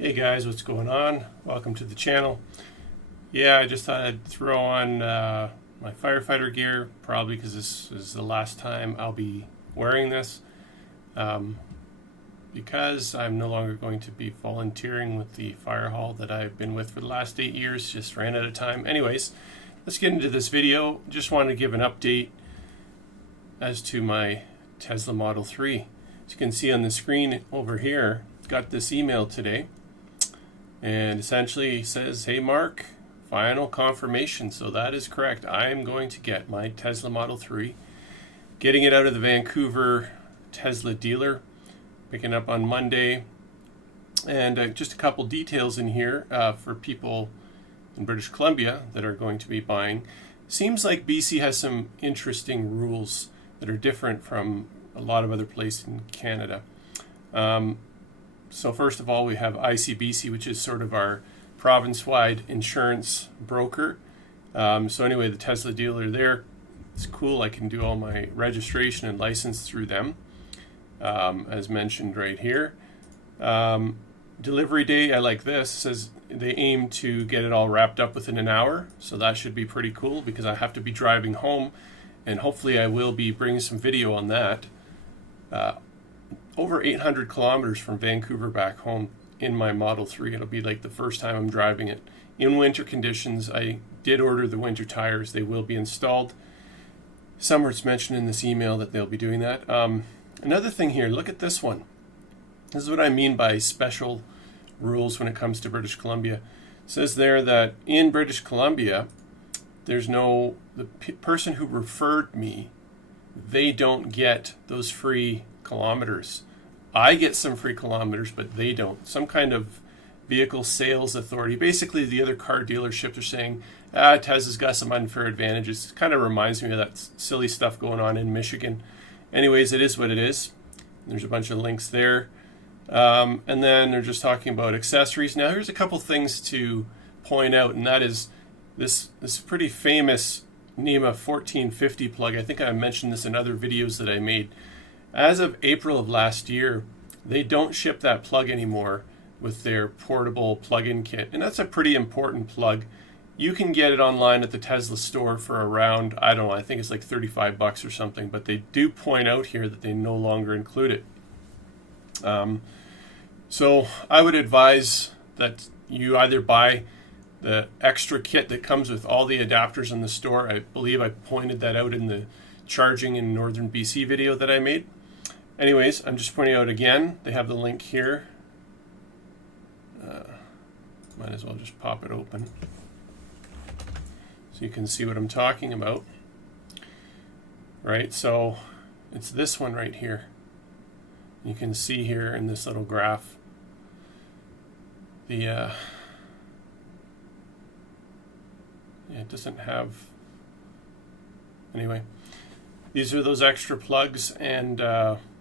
Hey guys, what's going on? Welcome to the channel. Yeah, I just thought I'd throw on my firefighter gear, probably because this is the last time I'll be wearing this, because I'm no longer going to be volunteering with the fire hall that I've been with for the last 8 years. Just ran out of time. Anyways, let's get into this video. Just wanted to give an update as to my Tesla Model 3. As you can see on the screen over here, got this email today. And essentially says, hey Mark, final confirmation. So that is correct. I am going to get my Tesla Model 3, getting it out of the Vancouver Tesla dealer, picking up on Monday. And just a couple details in here for people in British Columbia that are going to be buying. Seems like BC has some interesting rules that are different from a lot of other places in Canada. So first of all, we have ICBC, which is sort of our province-wide insurance broker. So anyway, the Tesla dealer there, it's cool. I can do all my registration and license through them, as mentioned right here. Delivery day, I like this. It says they aim to get it all wrapped up within an hour. So that should be pretty cool because I have to be driving home, and hopefully I will be bringing some video on that. Over 800 kilometers from Vancouver back home in my Model 3. It'll be like the first time I'm driving it in winter conditions. I did order the winter tires. They will be installed. Somewhere it's mentioned in this email that they'll be doing that. Another thing here, look at this one. This is what I mean by special rules when it comes to British Columbia. It says there that in British Columbia, there's no, the person who referred me, they don't get those free kilometers. I get some free kilometers, but they don't. Some kind of vehicle sales authority. Basically, the other car dealerships are saying, Tesla's got some unfair advantages. It kind of reminds me of that silly stuff going on in Michigan. Anyways, it is what it is. There's a bunch of links there. And then they're just talking about accessories. Now, here's a couple things to point out, and that is this pretty famous NEMA 1450 plug. I think I mentioned this in other videos that I made. As of April of last year, they don't ship that plug anymore with their portable plug-in kit. And that's a pretty important plug. You can get it online at the Tesla store for around, I don't know, I think it's like 35 bucks or something, but they do point out here that they no longer include it. So I would advise that you either buy the extra kit that comes with all the adapters in the store. I believe I pointed that out in the charging in northern BC video that I made. Anyways, I'm just pointing out again, they have the link here. Might as well just pop it open so you can see what I'm talking about. Right, so it's this one right here. You can see here in this little graph the it doesn't have, anyway, these are those extra plugs. And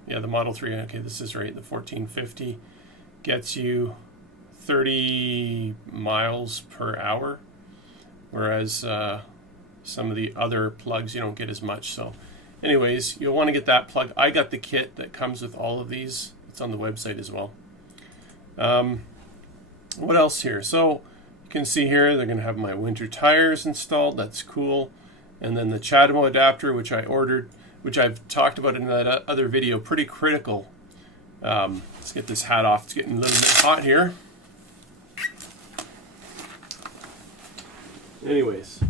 yeah, the Model 3, okay, this is right, the 1450 gets you 30 miles per hour, whereas some of the other plugs you don't get as much. So anyways, you'll want to get that plug. I got the kit that comes with all of these. It's on the website as well. What else here? So you can see here they're going to have my winter tires installed. That's cool. And then the CHAdeMO adapter, which I ordered, which I've talked about in that other video, pretty critical. Let's get this hat off. It's getting a little bit hot here. Anyways,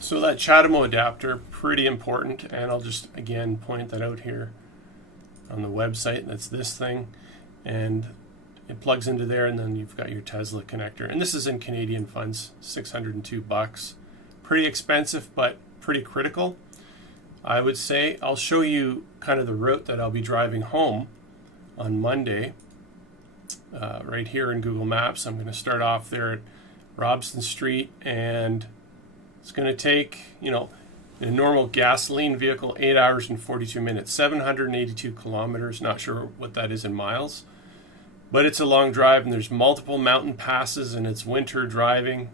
so that CHAdeMO adapter, pretty important, and I'll just again point that out here on the website. That's this thing, and it plugs into there, and then you've got your Tesla connector. And this is in Canadian funds, 602 bucks. Pretty expensive, but pretty critical, I would say. I'll show you kind of the route that I'll be driving home on Monday, right here in Google Maps. I'm going to start off there at Robson Street, and it's going to take, in a normal gasoline vehicle, 8 hours and 42 minutes, 782 kilometers. Not sure what that is in miles, but it's a long drive, and there's multiple mountain passes, and it's winter driving,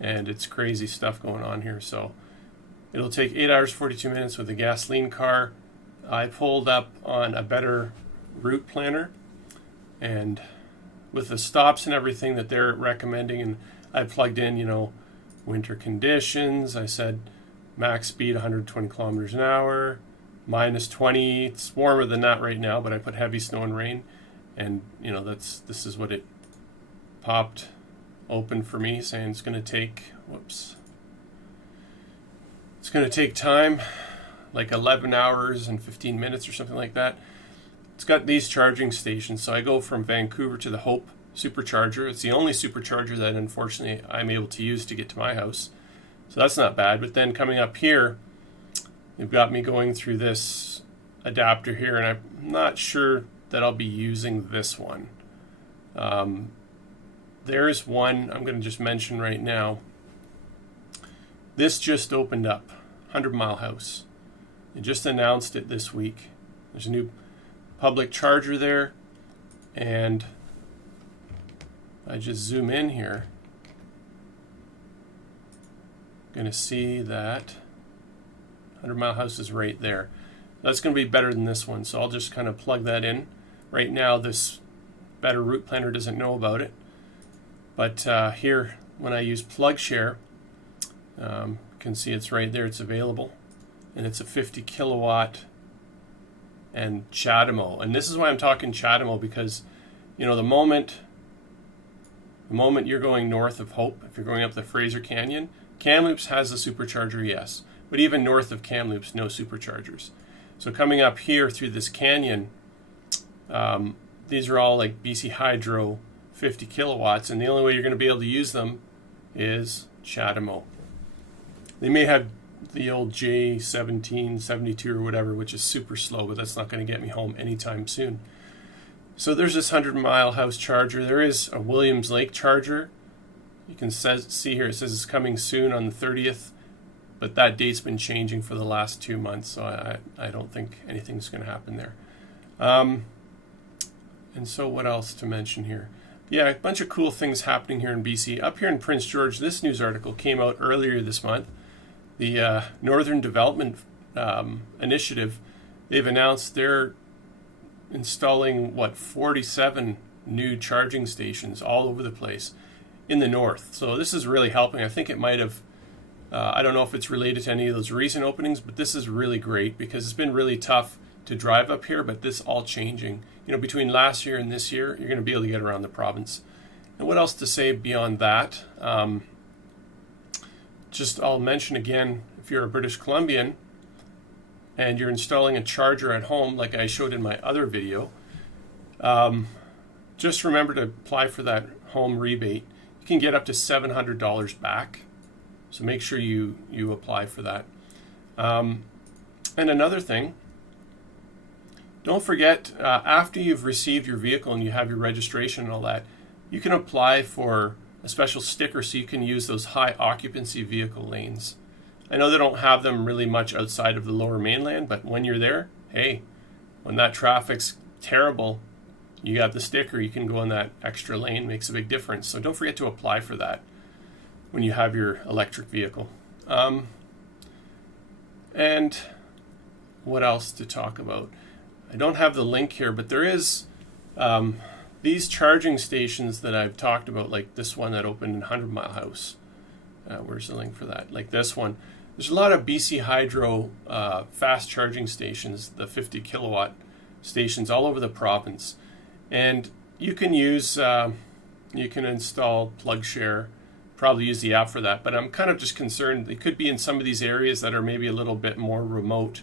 and it's crazy stuff going on here. So it'll take 8 hours 42 minutes with a gasoline car. I pulled up on a better route planner, and with the stops and everything that they're recommending, and I plugged in, winter conditions. I said max speed 120 kilometers an hour, minus 20. It's warmer than that right now, but I put heavy snow and rain, and this is what it popped open for me, saying it's going to take, it's going to take time, like 11 hours and 15 minutes or something like that. It's got these charging stations. So I go from Vancouver to the Hope supercharger. It's the only supercharger that unfortunately I'm able to use to get to my house. So that's not bad. But then coming up here, they've got me going through this adapter here, and I'm not sure that I'll be using this one. There's one I'm going to just mention right now. This just opened up, 100 Mile House. They just announced it this week. There's a new public charger there, and I just zoom in here, going to see that 100 Mile House is right there. That's going to be better than this one, so I'll just kind of plug that in. Right now, this better route planner doesn't know about it, but here, when I use PlugShare, you can see it's right there, it's available, and it's a 50 kilowatt and CHAdeMO. And this is why I'm talking CHAdeMO, because the moment you're going north of Hope, if you're going up the Fraser Canyon, Kamloops has a supercharger, yes, but even north of Kamloops, no superchargers. So coming up here through this canyon, these are all like BC Hydro 50 kilowatts, and the only way you're going to be able to use them is CHAdeMO. They may have the old J1772 or whatever, which is super slow, but that's not going to get me home anytime soon. So there's this 100 Mile House charger. There is a Williams Lake charger. You can see here, it says it's coming soon on the 30th, but that date's been changing for the last 2 months, so I don't think anything's going to happen there. And so what else to mention here? Yeah, a bunch of cool things happening here in BC. Up here in Prince George, this news article came out earlier this month. The Northern Development Initiative, they've announced they're installing, 47 new charging stations all over the place in the north. So this is really helping. I think it might have, I don't know if it's related to any of those recent openings, but this is really great because it's been really tough to drive up here, but this all changing. Between last year and this year, you're going to be able to get around the province. And what else to say beyond that? I'll mention again, if you're a British Columbian and you're installing a charger at home, like I showed in my other video, just remember to apply for that home rebate. You can get up to $700 back, so make sure you apply for that. And another thing, don't forget, after you've received your vehicle and you have your registration and all that, you can apply for a special sticker so you can use those high occupancy vehicle lanes. I know they don't have them really much outside of the Lower Mainland, but when you're there, hey, when that traffic's terrible, you got the sticker, you can go in that extra lane, makes a big difference. So don't forget to apply for that when you have your electric vehicle. And what else to talk about? I don't have the link here, but there is these charging stations that I've talked about, like this one that opened in 100 Mile House. Where's the link for that? Like this one. There's a lot of BC Hydro fast charging stations, the 50 kilowatt stations all over the province. And you can use, you can install PlugShare, probably use the app for that. But I'm kind of just concerned, they could be in some of these areas that are maybe a little bit more remote,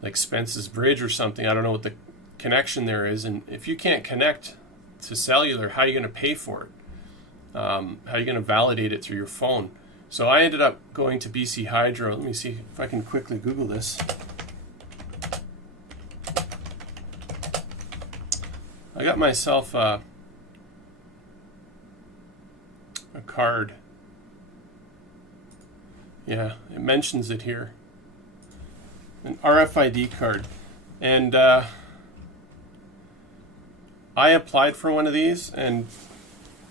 like Spence's Bridge or something. I don't know what the connection there is. And if you can't connect to cellular, how are you going to pay for it? How are you going to validate it through your phone? So I ended up going to BC Hydro. Let me see if I can quickly Google this. I got myself a card. Yeah, it mentions it here. An RFID card. And I applied for one of these, and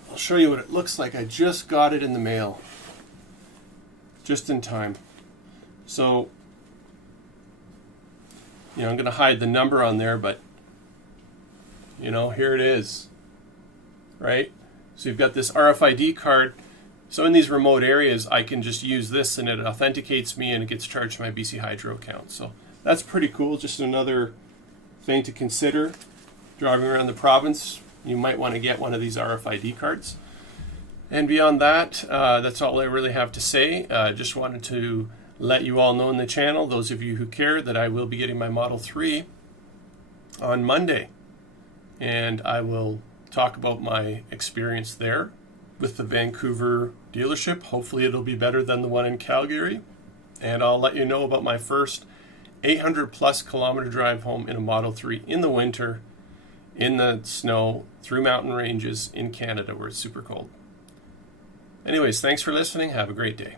I'll show you what it looks like. I just got it in the mail. Just in time. So, I'm going to hide the number on there, but, here it is. Right? So you've got this RFID card. So in these remote areas, I can just use this and it authenticates me and it gets charged to my BC Hydro account. So that's pretty cool. Just another thing to consider. Driving around the province, you might want to get one of these RFID cards. And beyond that, that's all I really have to say. Just wanted to let you all know in the channel, those of you who care, that I will be getting my Model 3 on Monday. And I will talk about my experience there with the Vancouver dealership. Hopefully it'll be better than the one in Calgary. And I'll let you know about my first 800 plus kilometer drive home in a Model 3 in the winter, in the snow, through mountain ranges in Canada where it's super cold. Anyways, thanks for listening. Have a great day.